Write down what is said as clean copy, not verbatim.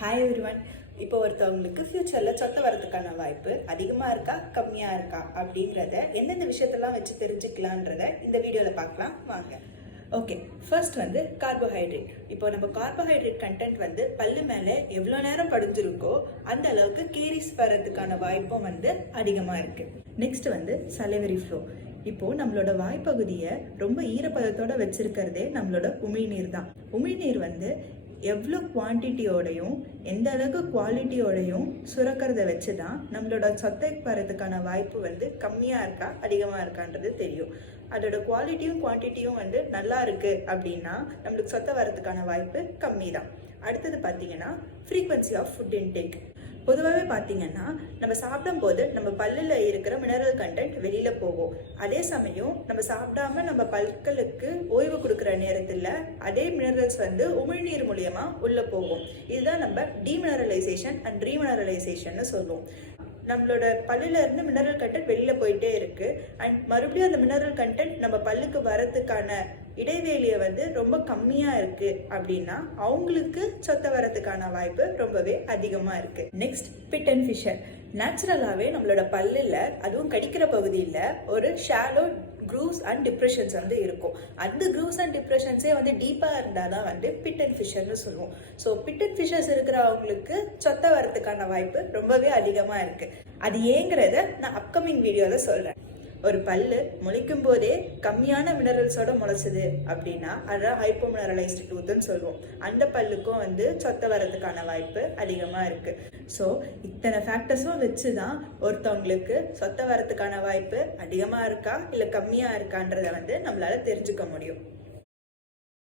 Hi everyone. இப்போ ஒருத்தவங்களுக்கு ஃப்யூச்சரில் சொத்தை வரதுக்கான வாய்ப்பு அதிகமாக இருக்கா கம்மியாக இருக்கா அப்படிங்கிறத எந்தெந்த விஷயத்தெல்லாம் வச்சு தெரிஞ்சுக்கலான்றத இந்த வீடியோவில் பார்க்கலாம் வாங்க. Okay, first carbohydrate. இப்போ நம்ம கார்போஹைட்ரேட் கண்டென்ட் பல்லு மேலே எவ்வளோ நேரம் படிஞ்சிருக்கோ அந்த அளவுக்கு கேரிஸ் வரதுக்கான வாய்ப்பும் அதிகமாக இருக்குது. Next salivary flow. இப்போது நம்மளோட வாய்ப்பகுதியை ரொம்ப ஈரப்பதத்தோடு வச்சிருக்கிறதே நம்மளோட உமிழ்நீர் தான். உமிழ்நீர் எவ்வளோ குவான்டிட்டியோடையும் எந்த அளவுக்கு குவாலிட்டியோடையும் சுரக்கிறத வச்சு தான் நம்மளோட சொத்தை வரதுக்கான வாய்ப்பு கம்மியாக இருக்கா அதிகமாக இருக்கான்றது தெரியும். அதோட குவாலிட்டியும் குவான்டிட்டியும் நல்லா இருக்குது அப்படின்னா நம்மளுக்கு சொத்தை வரதுக்கான வாய்ப்பு கம்மி தான். அடுத்தது பார்த்தீங்கன்னா ஃப்ரீக்வன்சி ஆஃப் ஃபுட் இன்டேக். பொதுவாகவே பார்த்தீங்கன்னா நம்ம சாப்பிடும்போது நம்ம பல்லில் இருக்கிற மினரல் கண்டென்ட் வெளியில் போகும். அதே சமயம் நம்ம சாப்பிடாம நம்ம பற்களுக்கு ஓய்வு கொடுக்குற நேரத்தில் அதே மினரல்ஸ் உமிழ்நீர் மூலியமா உள்ளே போகும். இதுதான் நம்ம டீமினரலைசேஷன் அண்ட் ரீமினரலைசேஷன் சொல்லுவோம். நம்மளோட பல்லுல இருந்து மினரல் கண்டென்ட் வெளியில போயிட்டே இருக்கு அண்ட் மறுபடியும் அந்த மினரல் கண்டென்ட் நம்ம பல்லுக்கு வரதுக்கான இடைவேளியை ரொம்ப கம்மியா இருக்கு அப்படின்னா அவங்களுக்கு சொத்தை வரதுக்கான வாய்ப்பு ரொம்பவே அதிகமா இருக்கு. Next, pit and fissure. நேச்சுரலாவே நம்மளோட பல்லுல அதுவும் கடிக்கிற பகுதியில் ஒரு ஷாலோ க்ரூவ்ஸ் அண்ட் டிப்ரெஷன்ஸ் இருக்கும். அந்த க்ரூவ்ஸ் அண்ட் டிப்ரெஷன்ஸே டீப்பாக இருந்தால் தான் பிட் அண்ட் ஃபிஷர்னு சொல்லுவோம். ஸோ பிட் அண்ட் ஃபிஷர்ஸ் இருக்கிறவங்களுக்கு சொத்தை வரதுக்கான வாய்ப்பு ரொம்பவே அதிகமாக இருக்குது. அது ஏங்கிறத நான் அப்கமிங் வீடியோவில் சொல்கிறேன். ஒரு பல்லு முளைக்கும் போதே கம்மியான மினரல்ஸோட முளைச்சது அப்படின்னா அதான் ஹைப்போ மினரலைஸ்டு டூத்துன்னு சொல்லுவோம். அந்த பல்லுக்கும் சொத்தை வரதுக்கான வாய்ப்பு அதிகமாக இருக்குது. ஸோ இத்தனை ஃபேக்டர்ஸும் வச்சு தான் ஒருத்தவங்களுக்கு சொத்தை வரதுக்கான வாய்ப்பு அதிகமாக இருக்கா இல்லை கம்மியாக இருக்கான்றதை நம்மளால தெரிஞ்சுக்க முடியும்.